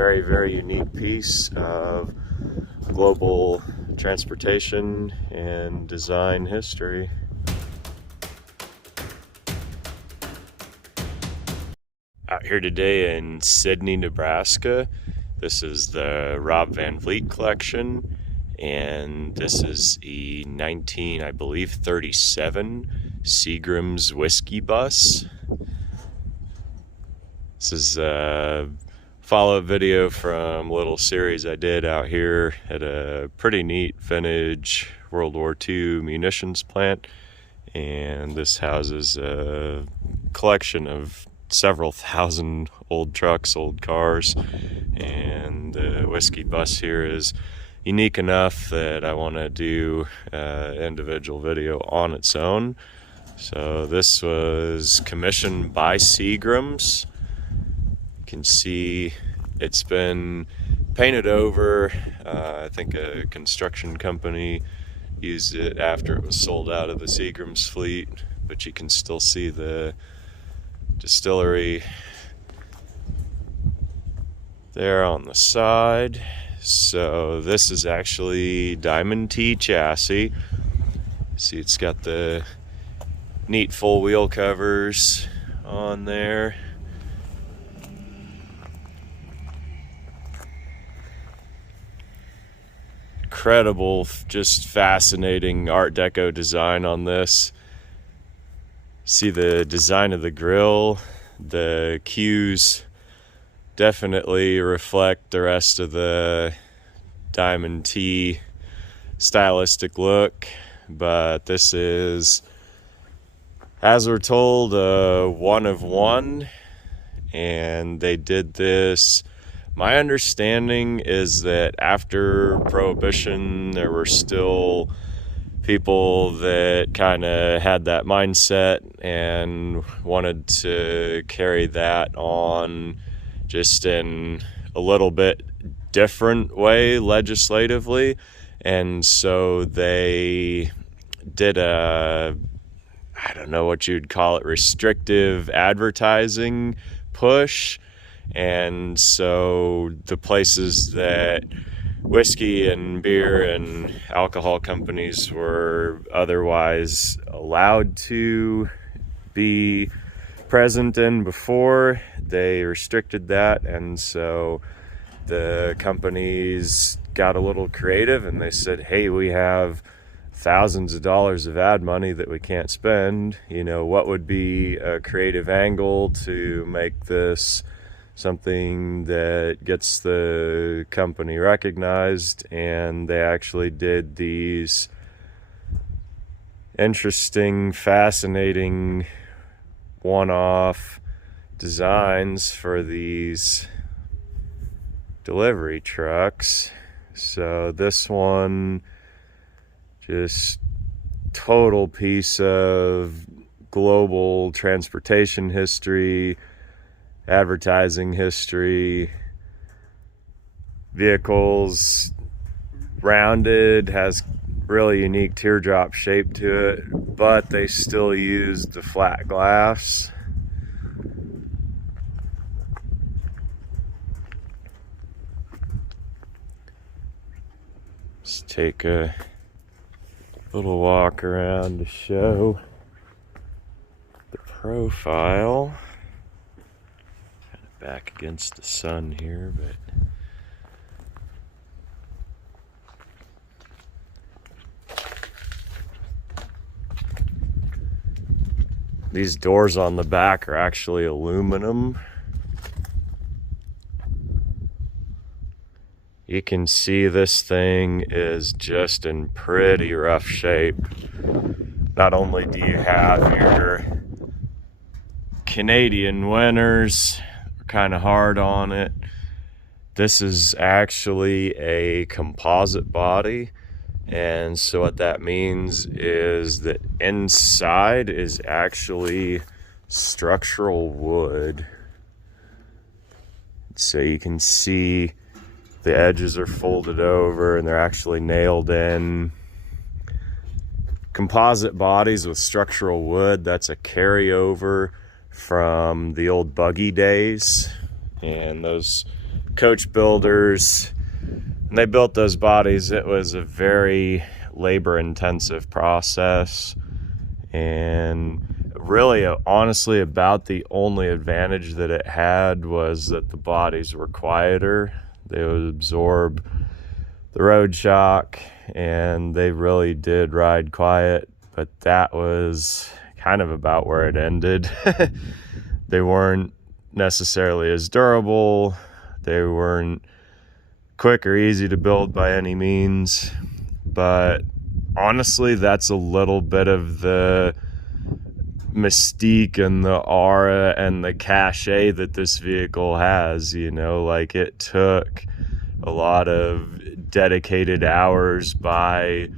very, very unique piece of global transportation and design history. Out here today in Sidney, Nebraska. This is the Rob Van Vliet collection, and this is a 1937 Seagram's whiskey bus. This is a follow-up video from a little series I did out here at a pretty neat vintage World War II munitions plant, and this houses a collection of several thousand old trucks, old cars, and the whiskey bus here is unique enough that I want to do an individual video on its own. So this was commissioned by Seagram's. You can see it's been painted over. I think a construction company used it after it was sold out of the Seagram's fleet, but you can still see the distillery there on the side. So this is actually Diamond T chassis. See, it's got the neat full wheel covers on there. Incredible, just fascinating Art Deco design on this. See the design of the grille, the cues definitely reflect the rest of the Diamond T stylistic look, but this is, as we're told, a one of one, and they did this. My understanding is that after Prohibition there were still people that kind of had that mindset and wanted to carry that on just in a little bit different way legislatively, and so they did a, I don't know what you'd call it, restrictive advertising push. And so the places that whiskey and beer and alcohol companies were otherwise allowed to be present in before, they restricted that, and so the companies got a little creative and they said, hey, we have thousands of dollars of ad money that we can't spend. You know, what would be a creative angle to make this something that gets the company recognized? And they actually did these interesting, fascinating one-off designs for these delivery trucks. So this one, just total piece of global transportation history, advertising history. Vehicles rounded, has really unique teardrop shape to it, but they still use the flat glass. Let's take a little walk around to show the profile. Kind of back against the sun here, but these doors on the back are actually aluminum. You can see this thing is just in pretty rough shape. Not only do you have your Canadian winters, kind of hard on it, this is actually a composite body. And so what that means is that inside is actually structural wood. So you can see the edges are folded over and they're actually nailed in. Composite bodies with structural wood, that's a carryover from the old buggy days. And those coach builders, and they built those bodies. It was a very labor-intensive process, and really, honestly, about the only advantage that it had was that the bodies were quieter. They would absorb the road shock, and they really did ride quiet, but that was kind of about where it ended. They weren't necessarily as durable. They weren't quick or easy to build by any means, but honestly, that's a little bit of the mystique and the aura and the cachet that this vehicle has. You know, like, it took a lot of dedicated hours by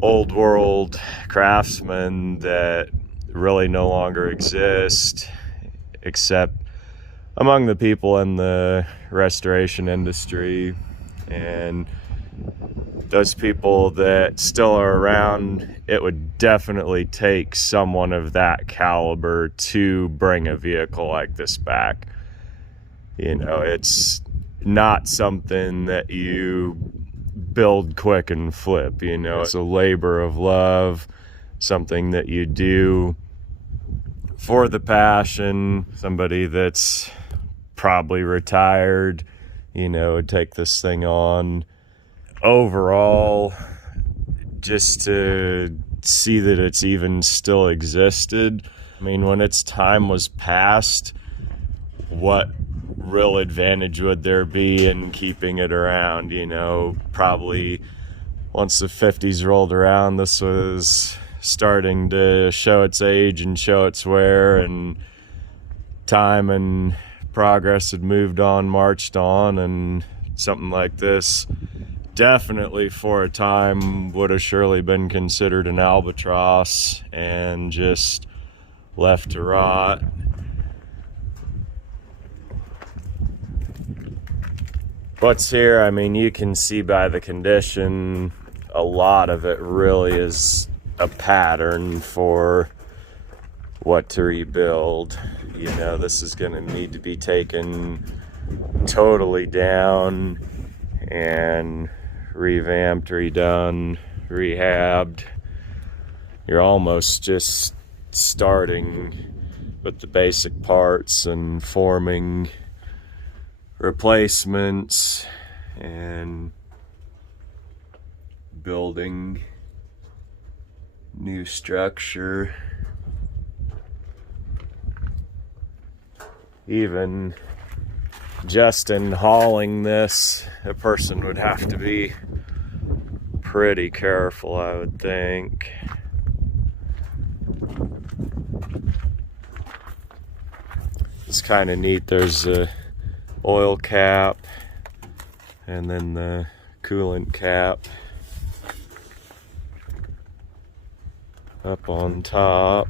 old world craftsmen that really no longer exist, except among the people in the restoration industry. And those people that still are around, it would definitely take someone of that caliber to bring a vehicle like this back. You know, it's not something that you build quick and flip. You know, it's a labor of love, something that you do for the passion. Somebody that's probably retired, you know, would take this thing on. Overall, just to see that it's even still existed. I mean, when its time was past, what real advantage would there be in keeping it around? You know, probably once the 50s rolled around, this was starting to show its age and show its wear, and time and progress had moved on, marched on, and something like this definitely for a time would have surely been considered an albatross and just left to rot. What's here, I mean, you can see by the condition, a lot of it really is a pattern for what to rebuild. You know, this is going to need to be taken totally down and revamped, redone, rehabbed. You're almost just starting with the basic parts and forming replacements and building new structure. Even just in hauling this, a person would have to be pretty careful, I would think. It's kind of neat. There's a oil cap and then the coolant cap up on top.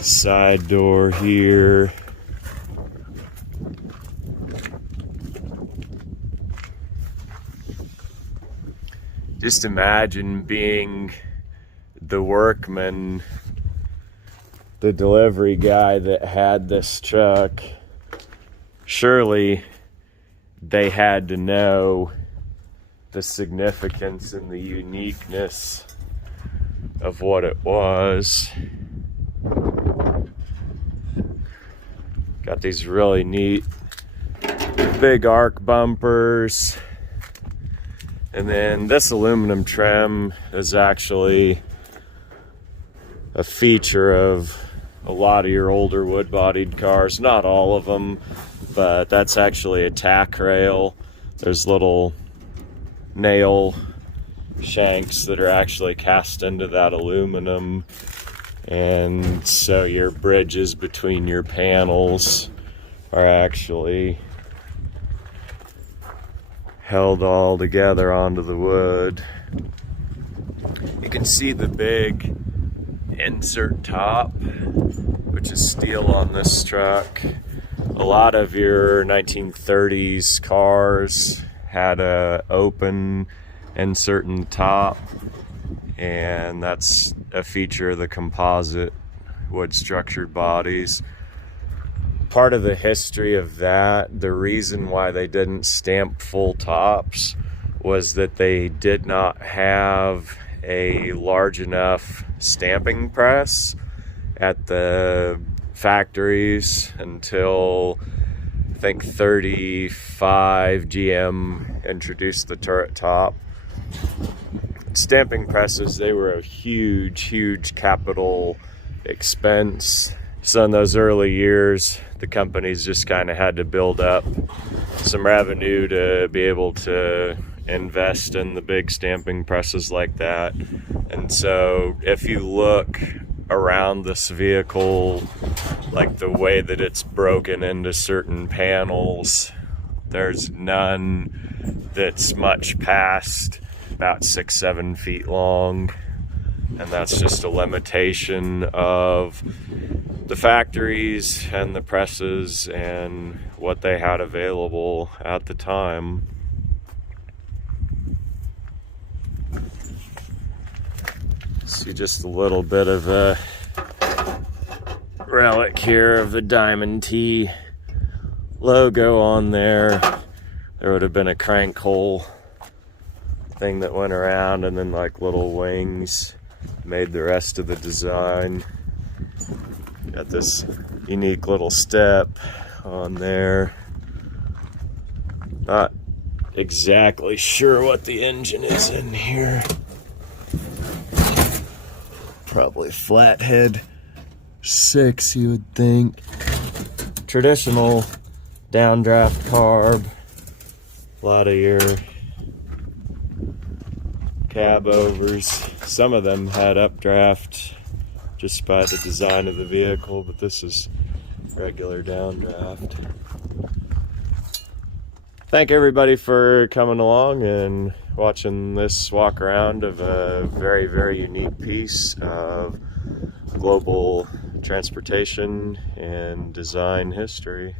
Side door here. Just imagine being the workman, the delivery guy that had this truck. Surely they had to know the significance and the uniqueness of what it was. Got these really neat big arc bumpers. And then this aluminum trim is actually a feature of a lot of your older wood-bodied cars. Not all of them, but that's actually a tack rail. There's little nail shanks that are actually cast into that aluminum. And so your bridges between your panels are actually held all together onto the wood. You can see the big insert top, which is steel on this truck. A lot of your 1930s cars had a open insert in the top, and that's a feature of the composite wood structured bodies. Part of the history of that, the reason why they didn't stamp full tops was that they did not have a large enough stamping press at the factories until I think 35 GM introduced the turret top. Stamping presses, they were a huge capital expense. So in those early years, the companies just kind of had to build up some revenue to be able to invest in the big stamping presses like that. And so if you look around this vehicle, like the way that it's broken into certain panels, there's none that's much past about 6-7 feet long, and that's just a limitation of the factories and the presses and what they had available at the time. See just a little bit of a relic here of the Diamond T logo on there. There would have been a crank hole thing that went around, and then like little wings made the rest of the design. Got this unique little step on there. Not exactly sure what the engine is in here. Probably flathead 6, you would think. Traditional downdraft carb. A lot of your cab overs. Some of them had updraft just by the design of the vehicle, but this is regular downdraft. Thank everybody for coming along and watching this walk around of a very unique piece of global transportation and design history.